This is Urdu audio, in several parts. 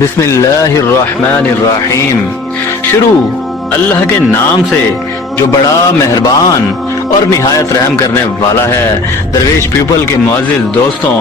بسم اللہ الرحمن الرحیم۔ شروع اللہ کے نام سے جو بڑا مہربان اور نہایت رحم کرنے والا ہے۔ درویش پیپل کے معزز دوستوں،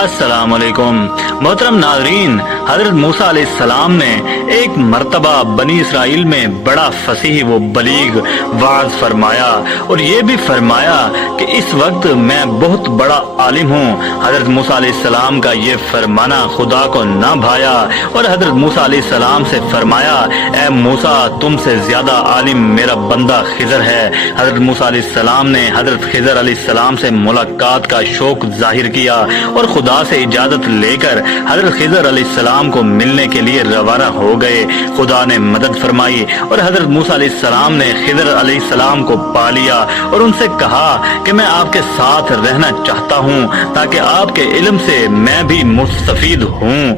السلام علیکم۔ محترم ناظرین، حضرت موسیٰ علیہ السلام نے ایک مرتبہ بنی اسرائیل میں بڑا فصیح و بلیغ وعظ فرمایا اور یہ بھی فرمایا کہ اس وقت میں بہت بڑا عالم ہوں۔ حضرت موسیٰ علیہ السلام کا یہ فرمانا خدا کو نہ بھایا اور حضرت موسیٰ علیہ السلام سے فرمایا، اے موسیٰ، تم سے زیادہ عالم میرا بندہ خضر ہے۔ حضرت موسیٰ علیہ السلام نے حضرت خضر علیہ السلام سے ملاقات کا شوق ظاہر کیا اور خدا سے اجازت لے کر حضرت خضر علیہ السلام کو ملنے کے لیے روانہ ہو گئے۔ خدا نے مدد فرمائی اور حضرت موسیٰ علیہ السلام نے خضر علیہ السلام کو پا لیا اور ان سے کہا کہ میں آپ کے ساتھ رہنا چاہتا ہوں تاکہ آپ کے علم سے میں بھی مستفید ہوں۔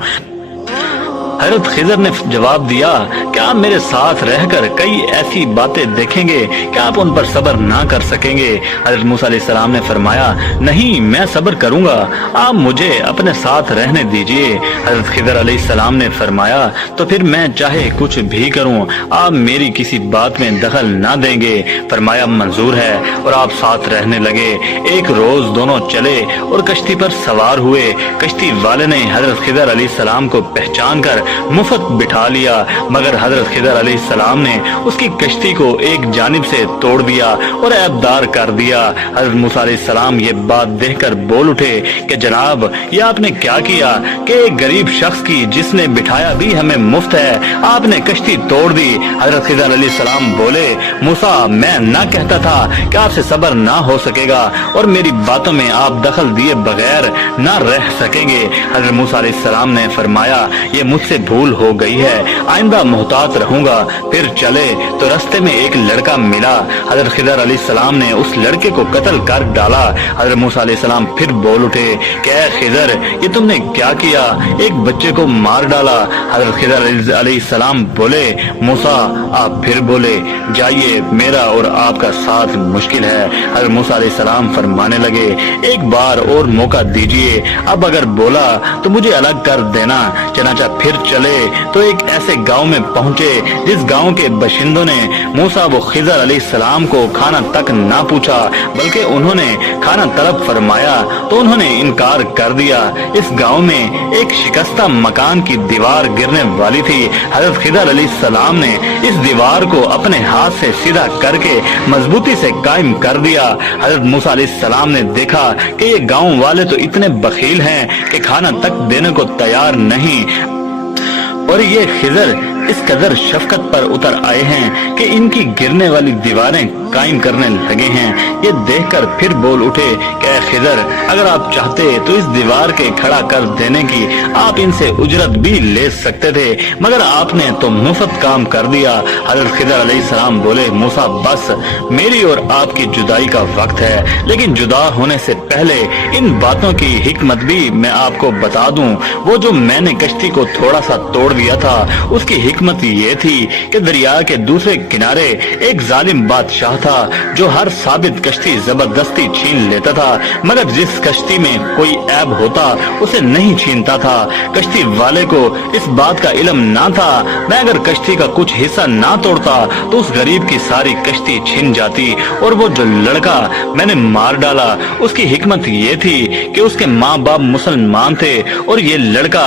حضرت خضر نے جواب دیا کہ آپ میرے ساتھ رہ کر کئی ایسی باتیں دیکھیں گے کہ آپ ان پر صبر نہ کر سکیں گے۔ حضرت موسیٰ علیہ السلام نے فرمایا، نہیں، میں صبر کروں گا، آپ مجھے اپنے ساتھ رہنے دیجئے۔ حضرت خضر علیہ السلام نے فرمایا، تو پھر میں چاہے کچھ بھی کروں، آپ میری کسی بات میں دخل نہ دیں گے۔ فرمایا، منظور ہے، اور آپ ساتھ رہنے لگے۔ ایک روز دونوں چلے اور کشتی پر سوار ہوئے۔ کشتی والے نے حضرت خضر علیہ السلام کو پہچان کر مفت بٹھا لیا، مگر حضرت خضر علیہ السلام نے اس کی کشتی کو ایک جانب سے توڑ دیا اور عیبدار کر دیا۔ حضرت موسیٰ علیہ السلام یہ بات دیکھ کر بول اٹھے کہ جناب، یہ آپ نے کیا کیا کہ ایک غریب شخص کی جس نے بٹھایا بھی ہمیں مفت ہے، آپ نے کشتی توڑ دی۔ حضرت خضر علیہ السلام بولے، موسیٰ، میں نہ کہتا تھا کہ آپ سے صبر نہ ہو سکے گا اور میری باتوں میں آپ دخل دیے بغیر نہ رہ سکیں گے۔ حضرت موسیٰ علیہ السلام نے فرمایا، یہ مجھ سے بھول ہو گئی ہے، آئندہ محتاط رہوں گا۔ پھر چلے تو رستے میں ایک لڑکا ملا۔ حضرت خضر علیہ السلام نے اس لڑکے کو قتل کر ڈالا۔ حضرت موسیٰ علیہ السلام پھر بول اٹھے کہ اے خضر، یہ تم نے کیا کیا؟ ایک بچے کو مار ڈالا۔ حضرت خضر علیہ السلام بولے، موسیٰ، آپ پھر بولے، جائیے، میرا اور آپ کا ساتھ مشکل ہے۔ حضرت موسیٰ علیہ السلام فرمانے لگے، ایک بار اور موقع دیجئے، اب اگر بولا تو مجھے الگ کر دینا۔ چنانچہ پھر چلے تو ایک ایسے گاؤں میں پہنچے جس گاؤں کے باشندوں نے موسیٰ و خضر علیہ السلام کو کھانا تک نہ پوچھا، بلکہ انہوں نے کھانا طلب فرمایا تو انہوں نے انکار کر دیا۔ اس گاؤں میں ایک شکستہ مکان کی دیوار گرنے والی تھی۔ حضرت خضر علیہ السلام نے اس دیوار کو اپنے ہاتھ سے سیدھا کر کے مضبوطی سے قائم کر دیا۔ حضرت موسیٰ علیہ السلام نے دیکھا کہ یہ گاؤں والے تو اتنے بخیل ہیں کہ کھانا تک دینے کو تیار نہیں، اور یہ خضر اس قدر شفقت پر اتر آئے ہیں کہ ان کی گرنے والی دیواریں قائم کرنے لگے ہیں۔ یہ دیکھ کر پھر بول اٹھے کہ اے خضر، اگر آپ چاہتے تو اس دیوار کے کھڑا کر دینے کی آپ ان سے اجرت بھی لے سکتے تھے، مگر آپ نے تو مفت کام کر دیا۔ حضرت خضر علیہ السلام بولے، موسیٰ، بس، میری اور آپ کی جدائی کا وقت ہے، لیکن جدا ہونے سے پہلے ان باتوں کی حکمت بھی میں آپ کو بتا دوں۔ وہ جو میں نے کشتی کو تھوڑا سا توڑ دیا تھا، اس کی حکمت یہ تھی کہ دریا کے دوسرے کنارے ایک ظالم بادشاہ تھا جو ہر ثابت کشتی زبردستی چھین لیتا تھا، مگر جس کشتی میں کوئی عیب ہوتا اسے نہیں چھینتا تھا۔ کشتی والے کو اس بات کا علم نہ تھا، میں اگر کشتی کا کچھ حصہ نہ توڑتا تو اس غریب کی ساری کشتی چھن جاتی، اور وہ جو لڑکا میں نے مار ڈالا اس کی حکمت یہ تھی کہ اس کے ماں باپ مسلمان تھے اور یہ لڑکا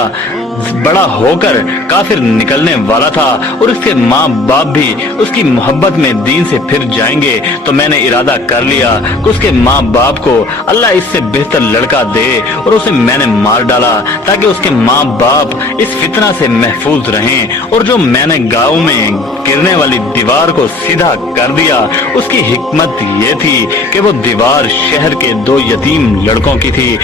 بڑا ہو کر کافر نکلنے والا تھا، اور اس کے ماں باپ بھی اس کی محبت میں دین سے پھر جائیں گے، تو میں نے ارادہ کر لیا کہ اس کے ماں باپ کو اللہ اس سے بہتر لڑکا دے، اور اسے میں نے مار ڈالا تاکہ اس کے ماں باپ اس فتنہ سے محفوظ رہیں۔ اور جو میں نے گاؤں میں گرنے والی دیوار کو سیدھا کر دیا، اس کی حکمت یہ تھی کہ وہ دیوار شہر کے 2 یتیم لڑکوں کی تھی،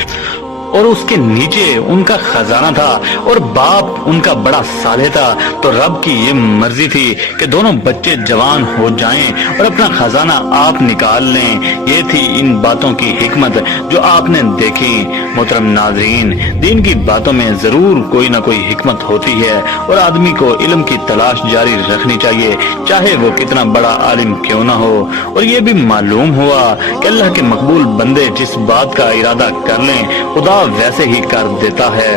اور اس کے نیچے ان کا خزانہ تھا، اور باپ ان کا بڑا صالح تھا، تو رب کی یہ مرضی تھی کہ دونوں بچے جوان ہو جائیں اور اپنا خزانہ آپ نکال لیں۔ یہ تھی ان باتوں کی حکمت جو آپ نے دیکھی۔ محترم ناظرین، دین کی باتوں میں ضرور کوئی نہ کوئی حکمت ہوتی ہے، اور آدمی کو علم کی تلاش جاری رکھنی چاہیے، چاہے وہ کتنا بڑا عالم کیوں نہ ہو۔ اور یہ بھی معلوم ہوا کہ اللہ کے مقبول بندے جس بات کا ارادہ کر لیں، خدا ویسے ہی کر دیتا ہے۔